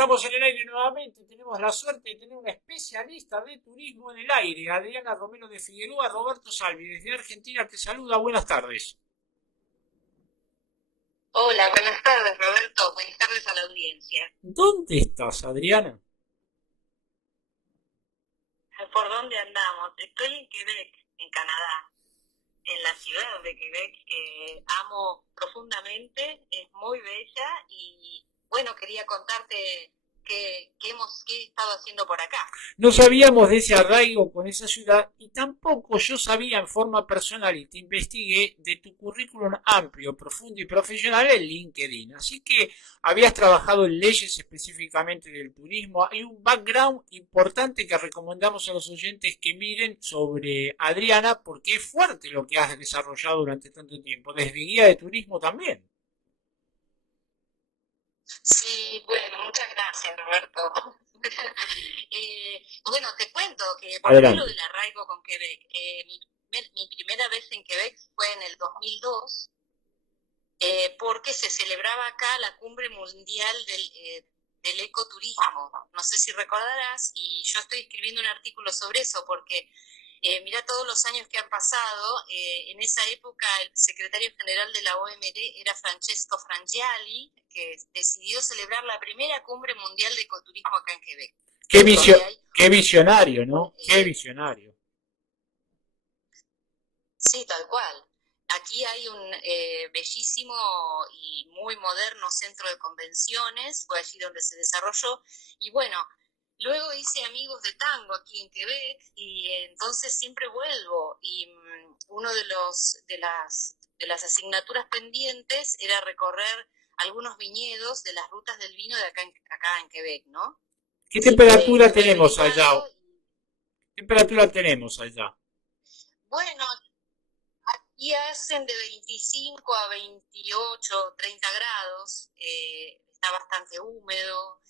estamos en el aire nuevamente. Tenemos la suerte de tener una especialista de turismo en el aire, Adriana Romero de Figueroa. Roberto Salvi, desde Argentina, te saluda. Buenas tardes. Hola, buenas tardes, Roberto. Buenas tardes a la audiencia. ¿Dónde estás, Adriana? ¿Por dónde andamos? Estoy en Quebec, en Canadá, en la ciudad de Quebec, que amo profundamente, es muy bella y bueno, quería contarte qué he estado haciendo por acá. No sabíamos de ese arraigo con esa ciudad y tampoco yo sabía en forma personal y te investigué de tu currículum amplio, profundo y profesional en LinkedIn. Así que habías trabajado en leyes específicamente del turismo. Hay un background importante que recomendamos a los oyentes que miren sobre Adriana porque es fuerte lo que has desarrollado durante tanto tiempo, desde guía de turismo también. Sí, bueno, muchas gracias, Roberto. Bueno, te cuento que por qué lo Adelante. del arraigo con Quebec. Mi primera vez en Quebec fue en el 2002 porque se celebraba acá la cumbre mundial del ecoturismo. No sé si recordarás, y yo estoy escribiendo un artículo sobre eso porque mira todos los años que han pasado. En esa época el secretario general de la OMD era Francesco Frangiali, que decidió celebrar la primera cumbre mundial de ecoturismo acá en Quebec, Qué, donde hay qué visionario, ¿no? Qué eh, visionario. sí, tal cual. Aquí hay un bellísimo y muy moderno centro de convenciones, fue allí donde se desarrolló. Y bueno, luego hice amigos de tango aquí en Quebec y entonces siempre vuelvo. Y uno de las asignaturas pendientes era recorrer algunos viñedos de las rutas del vino de acá en Quebec, ¿no? ¿Qué Siempre temperatura estuve tenemos allá? averiguando y ¿Qué temperatura tenemos allá? bueno, y hacen de 25 a 28, 30 grados, está bastante húmedo,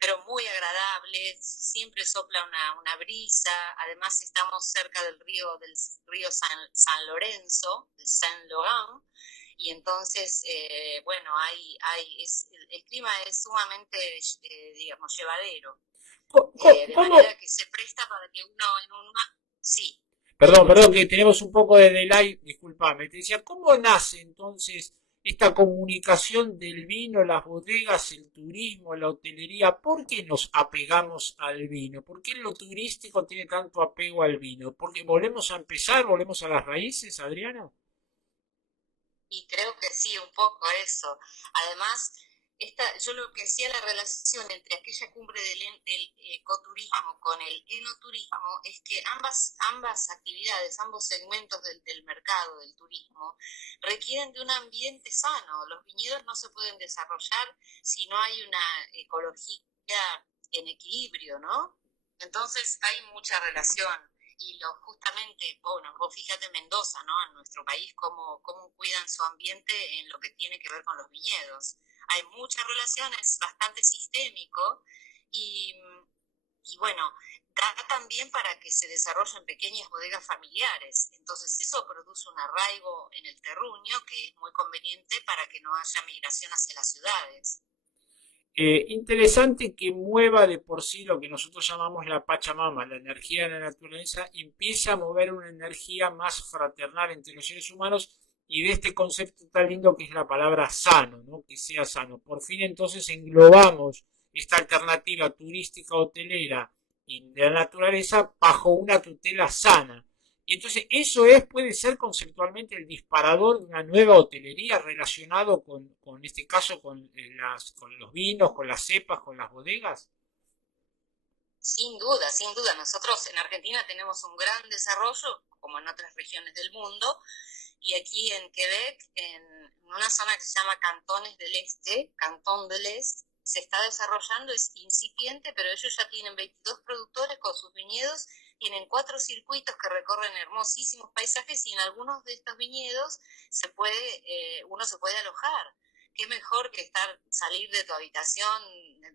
pero muy agradable, siempre sopla una brisa, además estamos cerca del río San Lorenzo, del Saint Laurent, y entonces, bueno, el clima es sumamente, digamos, llevadero, de ¿Cómo? manera que se presta para que uno en un... Sí, te Perdón, escucho. que tenemos un poco de delay, disculpame. Te decía, ¿cómo nace entonces esta comunicación del vino, las bodegas, el turismo, la hotelería? ¿Por qué nos apegamos al vino? ¿Por qué lo turístico tiene tanto apego al vino? ¿Porque volvemos a empezar, volvemos a las raíces, Adriana? Y creo que sí, un poco eso. Además, yo lo que hacía la relación entre aquella cumbre del ecoturismo con el enoturismo es que ambas actividades, ambos segmentos del mercado del turismo requieren de un ambiente sano. Los viñedos no se pueden desarrollar si no hay una ecología en equilibrio, ¿no? Entonces hay mucha relación y justamente, bueno, vos fíjate Mendoza, ¿no? En nuestro país, cómo cuidan su ambiente en lo que tiene que ver con los viñedos. Hay muchas relaciones, bastante sistémico y, y bueno, da también para que se desarrollen pequeñas bodegas familiares. Entonces eso produce un arraigo en el terruño que es muy conveniente para que no haya migración hacia las ciudades. Interesante que mueva de por sí lo que nosotros llamamos la Pachamama, la energía de la naturaleza, empieza a mover una energía más fraternal entre los seres humanos y de este concepto tan lindo que es la palabra sano, ¿no? Que sea sano. Por fin entonces englobamos esta alternativa turística hotelera y de la naturaleza bajo una tutela sana. Y entonces eso es, puede ser conceptualmente el disparador de una nueva hotelería relacionado con este caso, con los vinos, con las cepas, con las bodegas. Sin duda, sin duda. Nosotros en Argentina tenemos un gran desarrollo, como en otras regiones del mundo, y aquí en Quebec, en una zona que se llama Cantones del Este, Cantón del Este, se está desarrollando, es incipiente, pero ellos ya tienen 22 productores con sus viñedos, tienen 4 circuitos que recorren hermosísimos paisajes y en algunos de estos viñedos uno se puede alojar. Qué mejor que salir de tu habitación,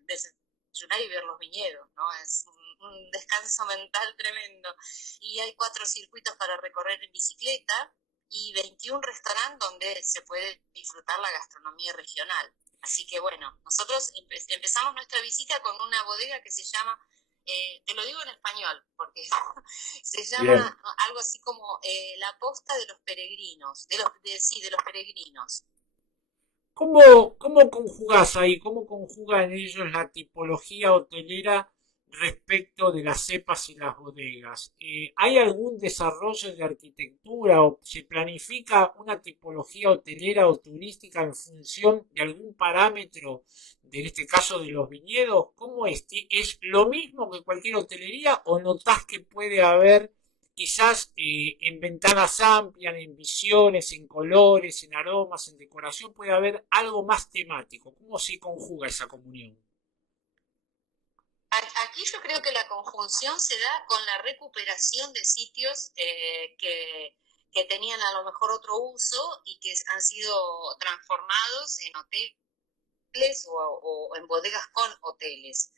desayunar y ver los viñedos, ¿no? Es un descanso mental tremendo. Y hay 4 circuitos para recorrer en bicicleta y 21 restaurantes donde se puede disfrutar la gastronomía regional. Así que bueno, nosotros empezamos nuestra visita con una bodega que se llama, te lo digo en español, porque se Bien. llama algo así como la posta de los peregrinos, sí, de los peregrinos. ¿Cómo conjugás ahí? ¿Cómo conjugan ellos la tipología hotelera respecto de las cepas y las bodegas? ¿Hay algún desarrollo de arquitectura o se planifica una tipología hotelera o turística en función de algún parámetro, de, en este caso de los viñedos? ¿Cómo es? ¿Es lo mismo que cualquier hotelería o notás que puede haber quizás en ventanas amplias, en visiones, en colores, en aromas, en decoración, puede haber algo más temático? ¿Cómo se conjuga esa comunión? Aquí yo creo que la conjunción se da con la recuperación de sitios que tenían a lo mejor otro uso y que han sido transformados en hoteles o en bodegas con hoteles.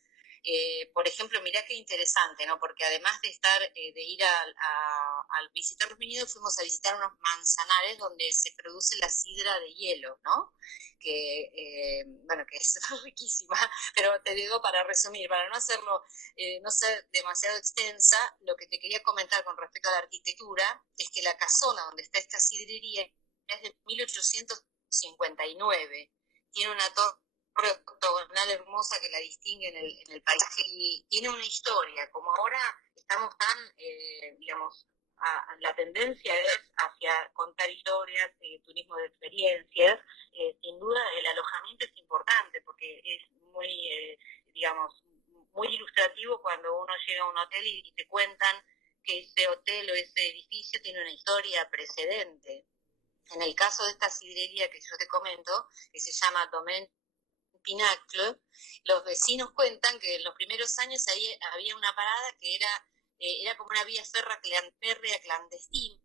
Por ejemplo, mirá qué interesante, ¿no? Porque además de estar, de ir al visitar los viñedos, fuimos a visitar unos manzanares donde se produce la sidra de hielo, ¿no? Que, bueno, que es riquísima, pero te digo para resumir, para no hacerlo, no ser demasiado extensa, lo que te quería comentar con respecto a la arquitectura es que la casona donde está esta sidrería es de 1859, tiene una torre octogonal hermosa que la distingue en el paisaje y tiene una historia. Como ahora estamos tan, digamos, la tendencia es hacia contar historias, turismo de experiencias, sin duda el alojamiento es importante porque es muy, digamos, muy ilustrativo cuando uno llega a un hotel y te cuentan que ese hotel o ese edificio tiene una historia precedente. En el caso de esta sidrería que yo te comento, que se llama Domaine Pinacle, los vecinos cuentan que en los primeros años ahí había una parada que era como una vía férrea clandestina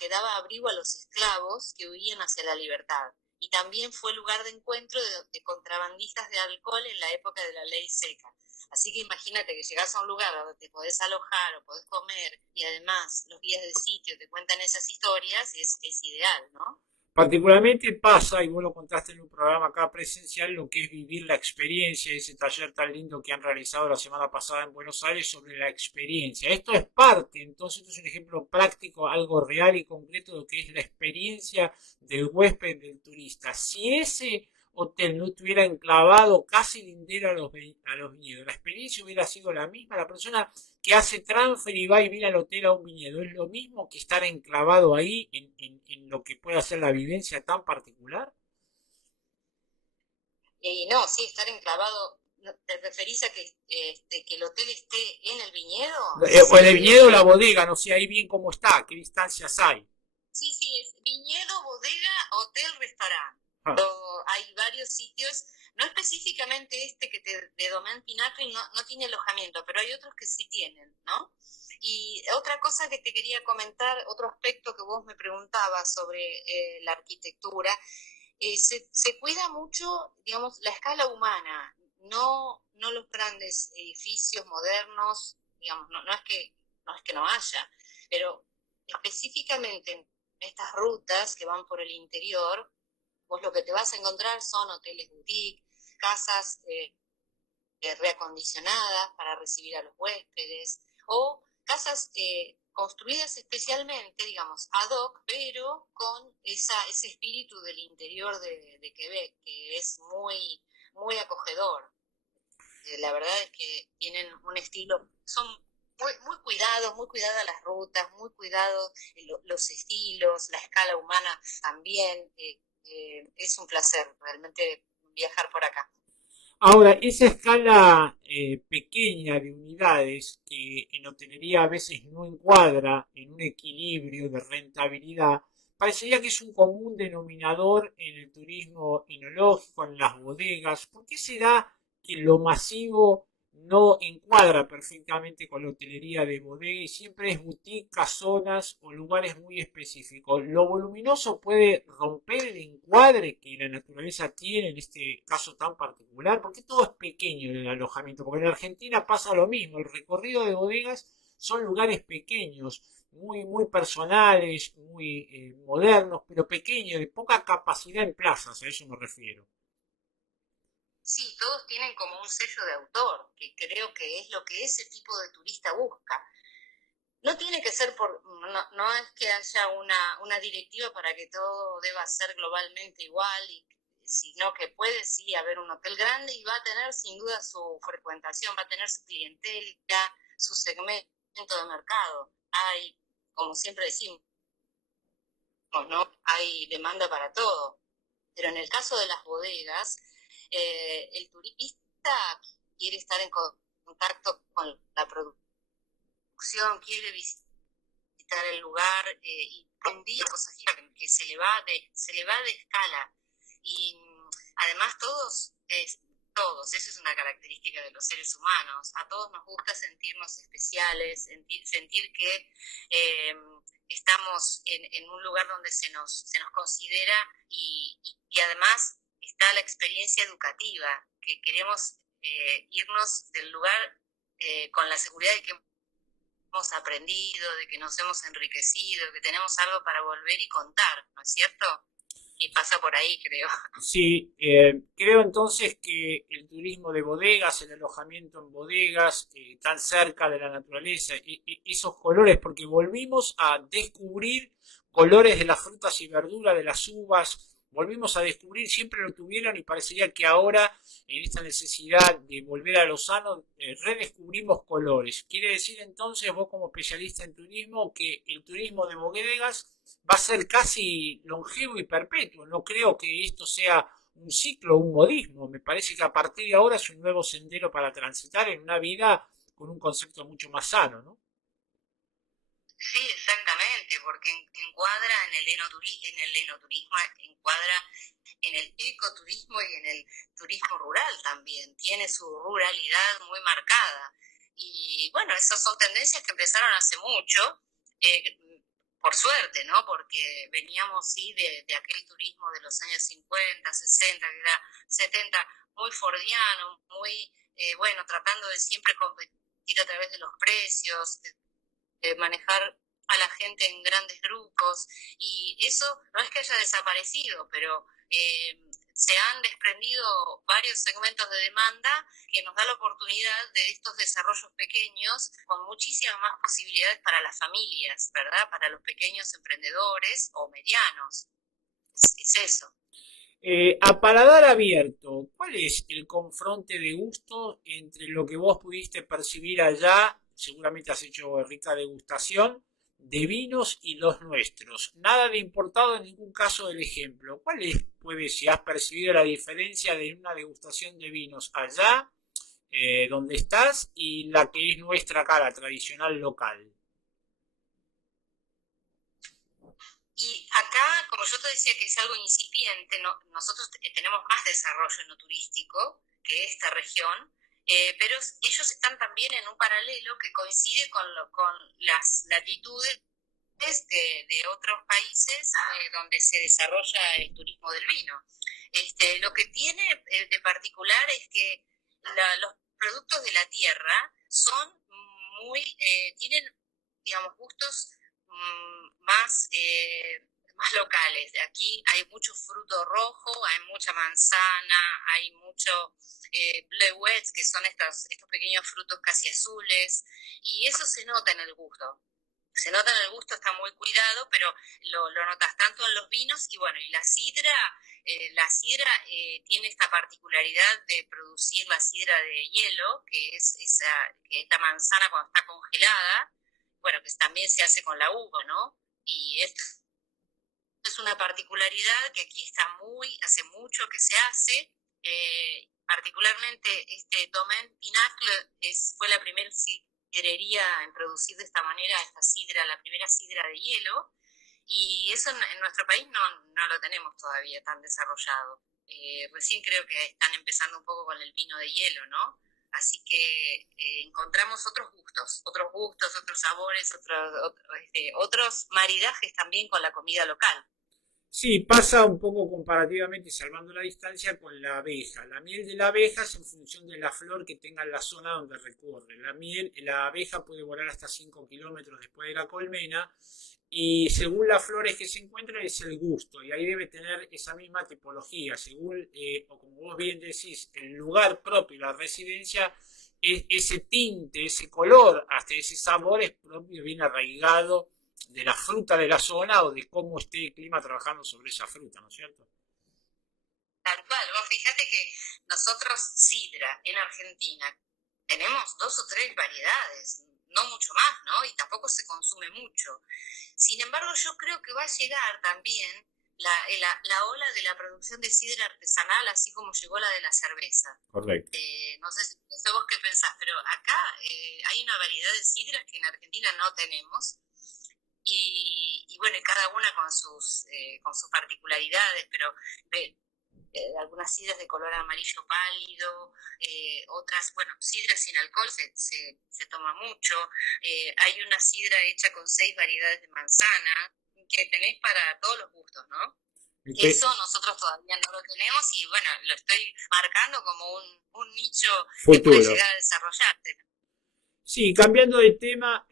que daba abrigo a los esclavos que huían hacia la libertad. Y también fue lugar de encuentro de contrabandistas de alcohol en la época de la ley seca. Así que imagínate que llegás a un lugar donde te podés alojar o podés comer y además los guías de sitio te cuentan esas historias, es ideal, ¿no? Particularmente pasa, y vos lo contaste en un programa acá presencial, lo que es vivir la experiencia, ese taller tan lindo que han realizado la semana pasada en Buenos Aires sobre la experiencia. Esto es parte, entonces esto es un ejemplo práctico, algo real y concreto de lo que es la experiencia del huésped, del turista. Si ese hotel no estuviera enclavado casi lindero a los viñedos, la experiencia hubiera sido la misma, la persona que hace transfer y va y viene al hotel a un viñedo. ¿Es lo mismo que estar enclavado ahí en lo que puede hacer la vivencia tan particular? Y no, sí, estar enclavado, ¿te referís a que el hotel esté en el viñedo? O el Sí, viñedo o la bodega, no sé ahí bien cómo está, qué distancias hay. sí, sí, es viñedo, bodega, hotel, restaurante. Ah, Hay varios sitios, no específicamente este que de Domaine Pinacle no tiene alojamiento, pero hay otros que sí tienen, ¿no? Y otra cosa que te quería comentar, otro aspecto que vos me preguntabas sobre la arquitectura, se cuida mucho, digamos, la escala humana, no los grandes edificios modernos, digamos, no es que no haya, pero específicamente en estas rutas que van por el interior, vos lo que te vas a encontrar son hoteles boutique, casas reacondicionadas para recibir a los huéspedes, o casas construidas especialmente, digamos, ad hoc, pero con ese espíritu del interior de Quebec, que es muy, muy acogedor. La verdad es que tienen un estilo, son muy cuidadas las rutas, muy cuidados los estilos, la escala humana también. Es un placer realmente viajar por acá. ahora, esa escala pequeña de unidades que en hotelería a veces no encuadra en un equilibrio de rentabilidad, parecería que es un común denominador en el turismo enológico, en las bodegas. ¿Por qué será que lo masivo no encuadra perfectamente con la hotelería de bodega y siempre es boutique, casonas o lugares muy específicos? ¿Lo voluminoso puede romper el encuadre que la naturaleza tiene en este caso tan particular? ¿Por qué todo es pequeño en el alojamiento? Porque en Argentina pasa lo mismo, el recorrido de bodegas son lugares pequeños, muy personales, muy modernos, pero pequeños, de poca capacidad en plazas, a eso me refiero. Sí, todos tienen como un sello de autor, que creo que es lo que ese tipo de turista busca. No tiene que ser no es que haya una directiva para que todo deba ser globalmente igual, sino que puede sí haber un hotel grande y va a tener sin duda su frecuentación, va a tener su clientela, su segmento de mercado. Hay, como siempre decimos, ¿no? Hay demanda para todo. Pero en el caso de las bodegas, el turista quiere estar en contacto con la producción, quiere visitar el lugar y un día cosas que se le va de escala. Y además todos, eso es una característica de los seres humanos, a todos nos gusta sentirnos especiales, sentir que eh, estamos en un lugar donde se nos considera y además está la experiencia educativa, que queremos irnos del lugar con la seguridad de que hemos aprendido, de que nos hemos enriquecido, que tenemos algo para volver y contar, ¿no es cierto? Y pasa por ahí, creo. Sí, creo entonces que el turismo de bodegas, el alojamiento en bodegas, tan cerca de la naturaleza, esos colores, porque volvimos a descubrir colores de las frutas y verduras, de las uvas, volvimos a descubrir, siempre lo tuvieron y parecería que ahora, en esta necesidad de volver a lo sano, redescubrimos colores. Quiere decir entonces, vos como especialista en turismo, que el turismo de bodegas va a ser casi longevo y perpetuo. No creo que esto sea un ciclo, un modismo. Me parece que a partir de ahora es un nuevo sendero para transitar en una vida con un concepto mucho más sano, ¿no? Sí, exactamente, porque encuadra en el enoturismo, encuadra en el ecoturismo y en el turismo rural también. Tiene su ruralidad muy marcada. Y bueno, esas son tendencias que empezaron hace mucho, eh, por suerte, ¿no? Porque veníamos, sí, de aquel turismo de los años 50, 60, que era 70, muy fordiano, muy, bueno, tratando de siempre competir a través de los precios, manejar a la gente en grandes grupos y eso no es que haya desaparecido, pero se han desprendido varios segmentos de demanda que nos da la oportunidad de estos desarrollos pequeños con muchísimas más posibilidades para las familias, ¿verdad? Para los pequeños emprendedores o medianos. Es eso. A paladar abierto, ¿cuál es el confronte de gusto entre lo que vos pudiste percibir allá? Seguramente has hecho rica degustación de vinos y los nuestros. Nada de importado en ningún caso del ejemplo. ¿Cuál es, puede, si has percibido la diferencia de una degustación de vinos allá, donde estás, y la que es nuestra acá, la tradicional local? Y acá, como yo te decía que es algo incipiente, no, nosotros tenemos más desarrollo en lo turístico que esta región, pero ellos están también en un paralelo que coincide con las latitudes de otros países donde se desarrolla el turismo del vino. Lo que tiene de particular es que los productos de la tierra son tienen, digamos, gustos más locales. De aquí hay mucho fruto rojo, hay mucha manzana, hay mucho bleuets, que son estos pequeños frutos casi azules, y eso se nota en el gusto. Se nota en el gusto, está muy cuidado, pero lo notas tanto en los vinos y bueno, y la sidra tiene esta particularidad de producir la sidra de hielo, que es la manzana cuando está congelada, bueno, que también se hace con la uva, ¿no? Y esto es una particularidad que aquí hace mucho que se hace, particularmente este Domaine Pinacle fue la primera sidrería en producir de esta manera esta sidra, la primera sidra de hielo, y eso en nuestro país no lo tenemos todavía tan desarrollado. Recién creo que están empezando un poco con el vino de hielo, ¿no? Así que encontramos otros sabores, otros maridajes también con la comida local. Sí, pasa un poco comparativamente, salvando la distancia, con la abeja. La miel de la abeja es en función de la flor que tenga en la zona donde recorre. La abeja puede volar hasta 5 kilómetros después de la colmena y según las flores que se encuentran es el gusto, y ahí debe tener esa misma tipología, según, o como vos bien decís, el lugar propio, la residencia, ese tinte, ese color, hasta ese sabor es propio, bien arraigado de la fruta de la zona o de cómo esté el clima trabajando sobre esa fruta, ¿no es cierto? Tal cual, vos fíjate que nosotros sidra en Argentina tenemos 2 o 3 variedades, no mucho más, ¿no? Y tampoco se consume mucho. Sin embargo, yo creo que va a llegar también la ola de la producción de sidra artesanal, así como llegó la de la cerveza. Correcto. No sé vos qué pensás, pero acá hay una variedad de sidras que en Argentina no tenemos. Y bueno, cada una con sus particularidades, pero algunas sidras de color amarillo pálido, otras, bueno, sidras sin alcohol se toma mucho. Hay una sidra hecha con 6 variedades de manzana, que tenéis para todos los gustos, ¿no? Este, Eso nosotros todavía no lo tenemos y bueno, lo estoy marcando como un nicho que puede futuro. llegar a desarrollarse. Sí, cambiando de tema,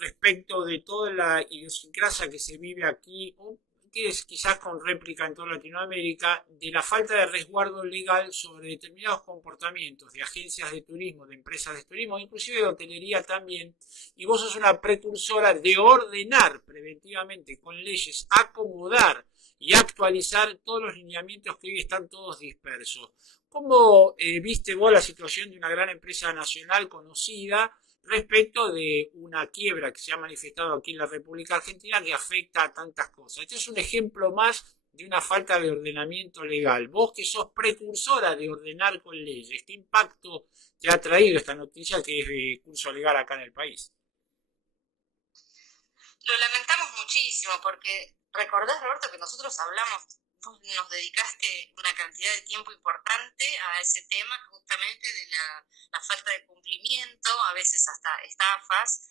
respecto de toda la idiosincrasia que se vive aquí, o que es quizás con réplica en toda Latinoamérica, de la falta de resguardo legal sobre determinados comportamientos de agencias de turismo, de empresas de turismo, inclusive de hotelería también, y vos sos una precursora de ordenar preventivamente con leyes, acomodar y actualizar todos los lineamientos que hoy están todos dispersos. ¿Cómo viste vos la situación de una gran empresa nacional conocida respecto de una quiebra que se ha manifestado aquí en la República Argentina que afecta a tantas cosas? Este es un ejemplo más de una falta de ordenamiento legal. Vos que sos precursora de ordenar con leyes, ¿qué impacto te ha traído esta noticia que es de curso legal acá en el país? Lo lamentamos muchísimo porque recordás, Roberto, que nosotros hablamos, vos nos dedicaste una cantidad de tiempo importante a ese tema justamente de la falta de cumplimiento, a veces hasta estafas,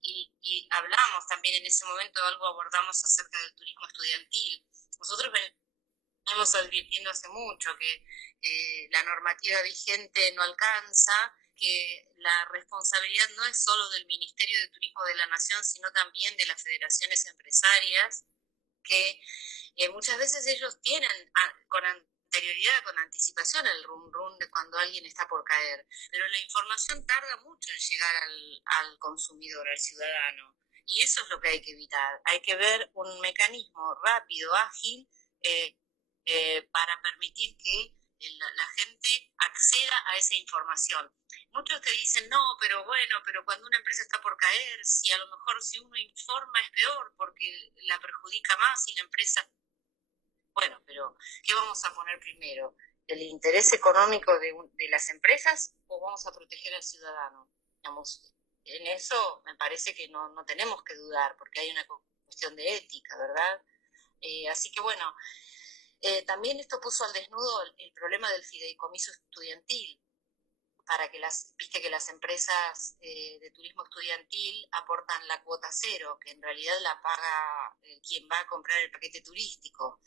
y hablamos también en ese momento, algo abordamos acerca del turismo estudiantil. Nosotros venimos advirtiendo hace mucho que la normativa vigente no alcanza, que la responsabilidad no es solo del Ministerio de Turismo de la Nación, sino también de las federaciones empresarias, que muchas veces ellos tienen con anterioridad, con anticipación, el rum rum de cuando alguien está por caer, pero la información tarda mucho en llegar al consumidor, al ciudadano, y eso es lo que hay que evitar. Hay que ver un mecanismo rápido, ágil, para permitir que la gente acceda a esa información. Muchos te dicen, no, pero bueno, pero cuando una empresa está por caer, si a lo mejor si uno informa es peor porque la perjudica más y la empresa... Bueno, pero ¿qué vamos a poner primero? ¿El interés económico de las empresas o vamos a proteger al ciudadano? Digamos, en eso me parece que no tenemos que dudar porque hay una cuestión de ética, ¿verdad? Así que bueno, también esto puso al desnudo el problema del fideicomiso estudiantil, para que viste que las empresas de turismo estudiantil aportan la cuota cero, que en realidad la paga quien va a comprar el paquete turístico.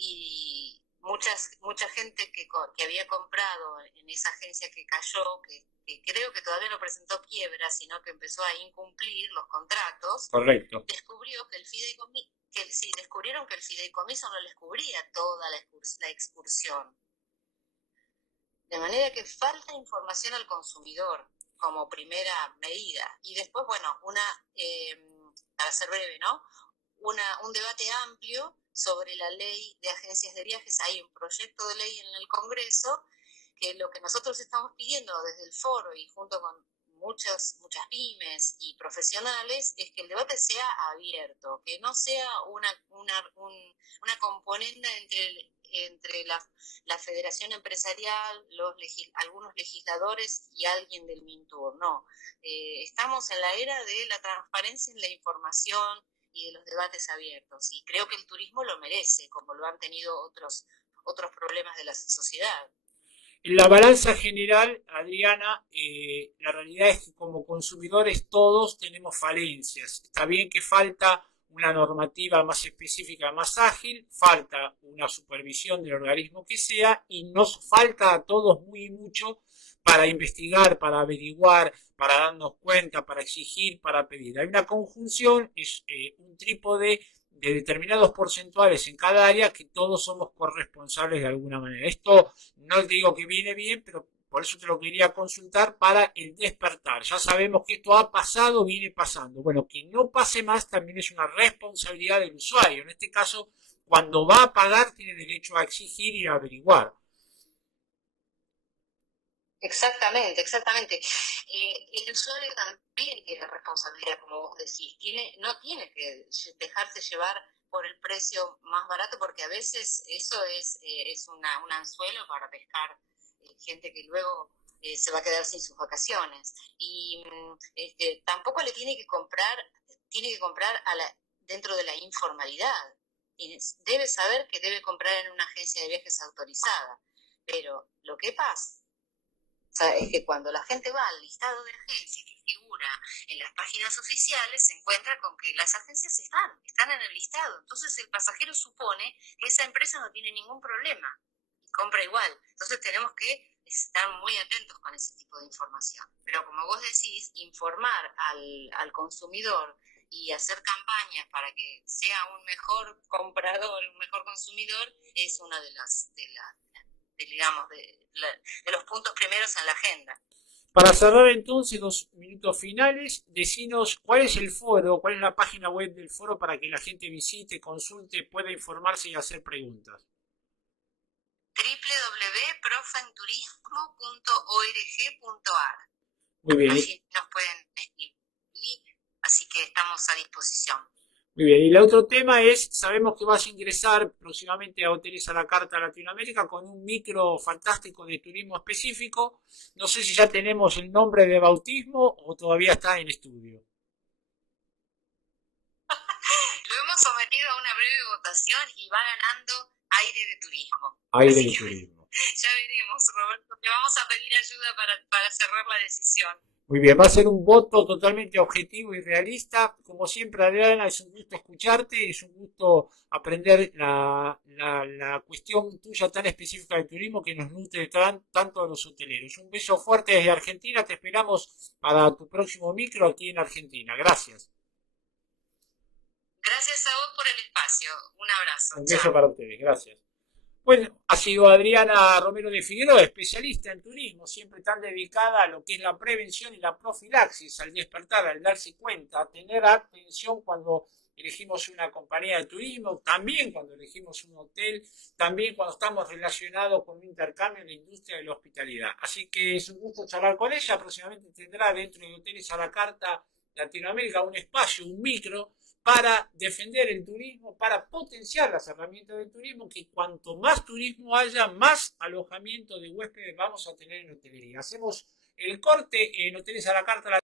Y mucha gente que había comprado en esa agencia que cayó, que creo que todavía no presentó quiebra, sino que empezó a incumplir los contratos, Correcto. descubrió que el fideicomiso, sí, descubrieron que el fideicomiso no les cubría toda la excursión. De manera que falta información al consumidor como primera medida. Y después, bueno, para ser breve, ¿no? Un debate amplio sobre la ley de agencias de viajes. Hay un proyecto de ley en el Congreso que lo que nosotros estamos pidiendo desde el foro y junto con muchas pymes y profesionales es que el debate sea abierto, que no sea una componenda entre la federación empresarial, algunos legisladores y alguien del MINTUR. No, estamos en la era de la transparencia en la información y de los debates abiertos, y creo que el turismo lo merece, como lo han tenido otros problemas de la sociedad. En la balanza general, Adriana, la realidad es que como consumidores todos tenemos falencias. Está bien que falta una normativa más específica, más ágil, falta una supervisión del organismo que sea y nos falta a todos muy mucho para investigar, para averiguar, para darnos cuenta, para exigir, para pedir. Hay una conjunción, es un trípode de determinados porcentuales en cada área que todos somos corresponsables de alguna manera. Esto no digo que viene bien, pero por eso te lo quería consultar para el despertar. Ya sabemos que esto ha pasado, viene pasando. Bueno, que no pase más también es una responsabilidad del usuario. En este caso, cuando va a pagar, tiene derecho a exigir y a averiguar. Exactamente, exactamente. El usuario también tiene responsabilidad, como vos decís. No tiene que dejarse llevar por el precio más barato, porque a veces eso es un anzuelo para pescar gente que luego se va a quedar sin sus vacaciones. Y tampoco le tiene que comprar dentro de la informalidad. Debe saber que debe comprar en una agencia de viajes autorizada. Pero lo que pasa es que cuando la gente va al listado de agencias que figura en las páginas oficiales, se encuentra con que las agencias están en el listado. Entonces el pasajero supone que esa empresa no tiene ningún problema y compra igual. Entonces tenemos que estar muy atentos con ese tipo de información. Pero como vos decís, informar al consumidor y hacer campañas para que sea un mejor comprador, un mejor consumidor, es una de los puntos primeros en la agenda. Para cerrar entonces los minutos finales, decinos cuál es el foro, cuál es la página web del foro para que la gente visite, consulte, pueda informarse y hacer preguntas. www.profenturismo.org.ar. Muy bien. Allí nos pueden escribir, así que estamos a disposición. Muy bien, y el otro tema es, sabemos que vas a ingresar próximamente a Hoteles a la Carta Latinoamérica con un micro fantástico de turismo específico. No sé si ya tenemos el nombre de bautismo o todavía está en estudio. Lo hemos sometido a una breve votación y va ganando Aire de Turismo. Aire de Turismo. Ya veremos, Roberto. Te vamos a pedir ayuda para cerrar la decisión. Muy bien, va a ser un voto totalmente objetivo y realista. Como siempre, Adriana, es un gusto escucharte, es un gusto aprender la cuestión tuya tan específica del turismo que nos nutre tanto a los hoteleros. Un beso fuerte desde Argentina, te esperamos para tu próximo micro aquí en Argentina. Gracias. Gracias a vos por el espacio. Un abrazo. Un beso para ustedes, gracias. Bueno, ha sido Adriana Romero de Figueroa, especialista en turismo, siempre tan dedicada a lo que es la prevención y la profilaxis, al despertar, al darse cuenta, a tener atención cuando elegimos una compañía de turismo, también cuando elegimos un hotel, también cuando estamos relacionados con un intercambio en la industria de la hospitalidad. Así que es un gusto charlar con ella, próximamente tendrá dentro de Hoteles a la Carta Latinoamérica un espacio, un micro, para defender el turismo, para potenciar las herramientas del turismo, que cuanto más turismo haya, más alojamiento de huéspedes vamos a tener en hotelería. Hacemos el corte en Hoteles a la Carta.